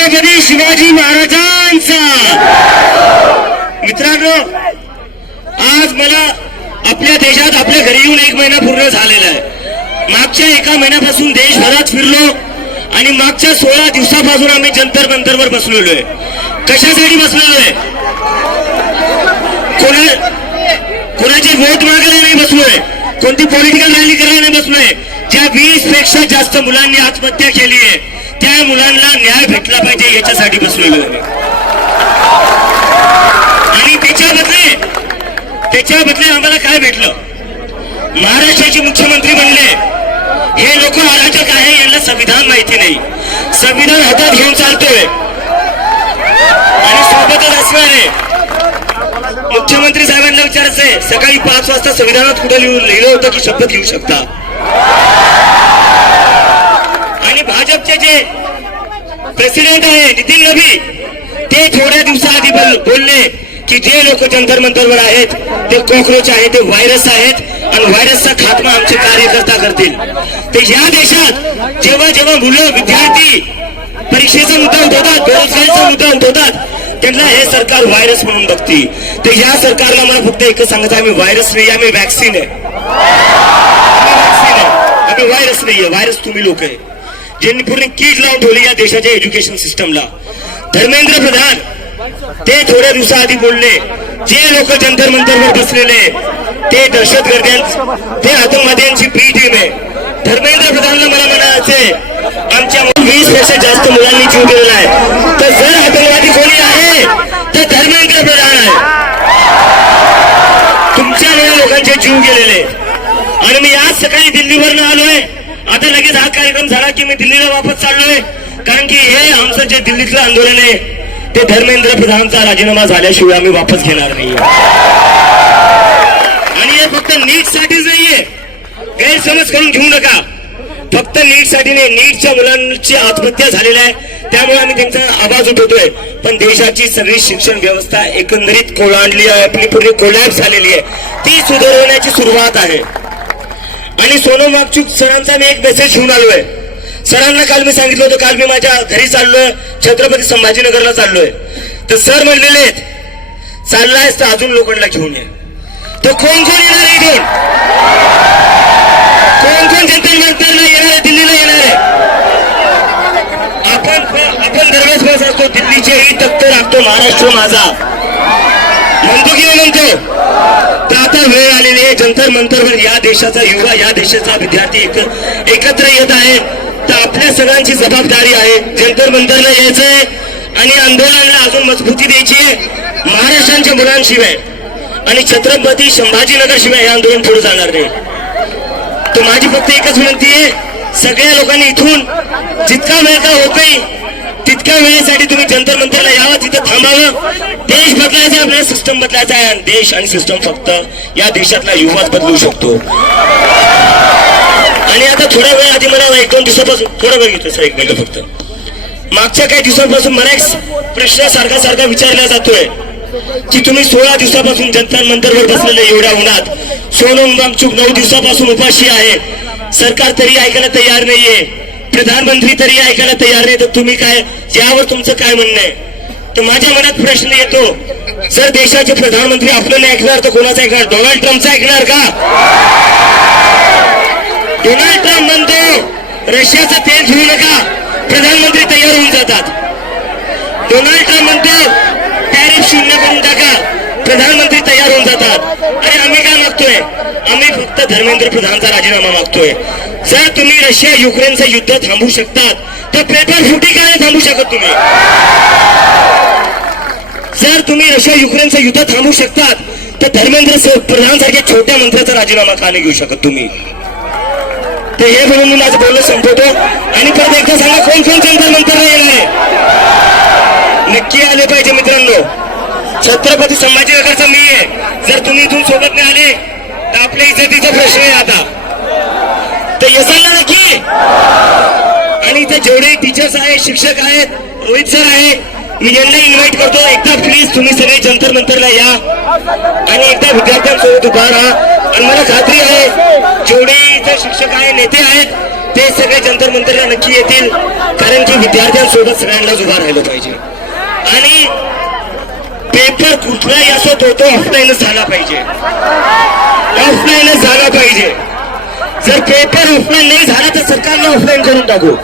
छत्रपती शिवाजी महाराजांचा। मित्रांनो, आज मला आपल्या देशात आपल्या घरी येऊन 1 महिना पूर्ण झालेला आहे। मागच्या 1 महिन्यापासून देशभरात फिरलो आणि मागच्या 16 दिवसापासून आम्ही जंतर मंतरवर बसलेलो आहे। कशासाठी बसलेलो आहे? कोणाचे वोट मागायला नाही बसलोय, कोणती पॉलिटिकल रॅली करायला नाही बसलोय। ज्या 20 पेक्षा जास्त मुलांनी आत्महत्या केली आहे त्या मुलांना न्याय भेटला पाहिजे याच्यासाठी बसलेलो आहे। आणि त्याच्या बदले आम्हाला काय भेटलं? महाराष्ट्राचे मुख्यमंत्री बनले। हे लोक अराजक आहे, यांना संविधान माहिती नाही। संविधान हातात घेऊन चालतोय आणि सोबतच असणारे मुख्यमंत्री साहेबांना विचारायचंय, सकाळी 5 वाजता संविधानात कुठे लिहिलं होतं की शपथ घेऊ शकता? आणि भाजपचे जे प्रेसिडेंट आहे नितीन नबी, ते थोड्या दिवसाआधी बोलले की जे लोक जंतर मंतरवर आहेत ते कॉकरोच आहेत, ते व्हायरस आहेत आणि व्हायरसचा खात्मा आमचे कार्यकर्ता करतील। तर या देशात जेव्हा जेव्हा मुलं विद्यार्थी परीक्षेचा मुद्दा उठवतात, बेरोजगारीचा मुद्दा उठवतात, त्यांना हे सरकार व्हायरस म्हणून बघते। तर या सरकारला मला फक्त एकच सांगायचं, आम्ही व्हायरस नाही, आम्ही वॅक्सिन आहे। आम्ही व्हायरस नाहीये, व्हायरस तुम्ही लोक आहे ज्यांनी पूर्ण कीड लावून ठेवली या देशाच्या एज्युकेशन सिस्टमला। धर्मेंद्र प्रधान ते थोड्या दिवसाआधी बोलले, जे लोक जंतर मंतरवर बसलेले ते दहशतगर्द्यांचे, ते आतंकवाद्यांची बी टीम आहे। धर्मेंद्र प्रधानला मला म्हणायचंय, आमच्या 20 पेक्षा जास्त मुलांनी जीव दिलेला आहे। तर जर आतंकवादी कोणी आहे तर धर्मेंद्र प्रधान आहे। तुमच्यामुळे लोकांचे जीव गेलेले। आणि मी आज सकाळी दिल्लीवरनं आलोय, आता लगेच हा कार्यक्रम झाला की मी दिल्लीला वापस चाललोय, कारण की हे आमचं जे दिल्लीतलं आंदोलन आहे ते धर्मेंद्र प्रधानचा राजीनामा झाल्याशिवाय आम्ही वापस घेणार नाही। आणि हे फक्त नीट साठीच नाहीये, गैरसमज करून घेऊ नका। फक्त नीट साठी नाही, नीटच्या मुलांची आत्महत्या झालेल्या आहे त्यामुळे आम्ही त्यांचा आवाज उठवतोय। पण देशाची सगळी शिक्षण व्यवस्था एकंदरीत कोलांडली आहे, आपली पूर्ण कोलॅप्स झालेली आहे, ती सुधारवण्याची सुरुवात आहे। आणि सोनम वांगचुक सरांचा मी एक मेसेज घेऊन आलोय। सरांना काल मी सांगितलं होतं, काल मी माझ्या घरी चाललोय, छत्रपती संभाजीनगरला चाललोय, तर सर म्हणलेले आहेत चाललायस तर अजून लोकांना घेऊन ये। तर कोण कोण येणार आहे इथून? कोण कोण जंतर मंतरला येणार आहे, दिल्लीला येणार आहे? आपण दरवेळेस बस असतो, दिल्लीचेही तख्त राखतो महाराष्ट्र माझा म्हणतो की म्हणतो। तर आता वेळ आलेली आहे, जंतर मंतरवर या देशाचा युवा, या देशाचा विद्यार्थी एकत्र येत आहे। तर आपल्या सगळ्यांची जबाबदारी आहे, जंतर मंतरला यायचंय आणि आंदोलनाला अजून मजबूती द्यायची आहे। महाराष्ट्राच्या मुलांशिवाय आणि छत्रपती संभाजीनगर शिवाय हे आंदोलन पुढे जाणार नाही। तर माझी फक्त एकच विनंती आहे, सगळ्या लोकांनी इथून जितका वेळ का होतोय तितक्या वेळेसाठी तुम्ही जंतर मंतरला यावं, तिथं थांबावं। देश बदलायचा, आपल्याला सिस्टम बदलायचा आहे आणि देश आणि सिस्टम फक्त या देशातला युवाच बदलू शकतो। आणि आता थोड्या वेळ आधी मला 1-2 दिवसापासून, थोडा वेळ घेतो सर, 1 मिनिट फक्त, मागच्या काही दिवसांपासून मला एक प्रश्न सारखा विचारला जातोय की तुम्ही 16 दिवसापासून जंतर मंतरवर बसलेले एवढ्या उन्हात, सोनम वांगचुक 9 दिवसापासून उपाशी आहे, सरकार तरी ऐकायला तयार नाहीये, प्रधानमंत्री तरी ऐकायला तयार नाही, तर तुम्ही काय, यावर तुमचं काय म्हणणं आहे? तर माझ्या मनात प्रश्न येतो, जर देशाचे प्रधानमंत्री आपलं नाही ऐकणार तर कोणाचं ऐकणार? डोनाल्ड ट्रम्पचं ऐकणार का? डोनाल्ड ट्रम्प म्हणतो रशियाचं तेल घेऊ नका, प्रधानमंत्री तयार होऊन जातात। डोनाल्ड ट्रम्प म्हणतो टॅरिफ शून्य करून टाका, प्रधानमंत्री तयार होऊन जातात। आणि आम्ही काय मागतोय? आम्ही फक्त धर्मेंद्र प्रधानचा राजीनामा मागतोय। जर तुम्ही रशिया युक्रेनचं युद्ध थांबवू शकतात तर पेपर फुटी काय थांबवू शकत तुम्ही? जर तुम्ही रशिया युक्रेनचं युद्ध थांबवू शकतात तर धर्मेंद्र प्रधान सारख्या छोट्या मंत्र्याचा राजीनामा का नाही घेऊ शकत तुम्ही? तर हे म्हणून मी माझं बोलणं संपवतो आणि परत एकदा सांगा, कोण कोण जंतर मंतरला येणार आहे? नक्की आले पाहिजे मित्रांनो। छत्रपती संभाजीनगरचा मी आहे, जर तुम्ही इथून सोबत नाही आले तर आपल्या इज्जतीचा प्रश्न आहे आता। तर येसाल ना नक्की? आणि इथे जेवढे टीचर्स आहेत, शिक्षक आहेत, रोहित सर आहे, मी यांना इन्व्हाइट करतो, एकदा प्लीज तुम्ही सगळे जंतर मंतरला या आणि एकदा विद्यार्थ्यांसोबत उभा राहा। आणि मला खात्री आहे जेवढे इथे शिक्षक आहे, नेते आहेत, ते सगळे जंतर मंतरला नक्की येतील, कारण की विद्यार्थ्यांसोबत सगळ्यांनाच उभा राहिलं पाहिजे. आणि पेपर कुठलाही असो तो ऑफलाईनच झाला पाहिजे, ऑफलाईनच झाला पाहिजे. जर पेपर ऑफलाईन नाही झाला तर सरकारने ऑफलाईन करून टाकू.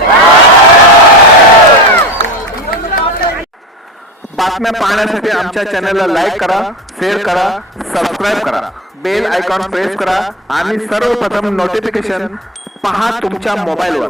बातम्या पाहण्यासाठी आमच्या चॅनलला लाईक करा, शेअर करा, सबस्क्राईब करा, बेल आयकॉन प्रेस करा आणि सर्वप्रथम नोटिफिकेशन पहा तुमच्या मोबाईलवर.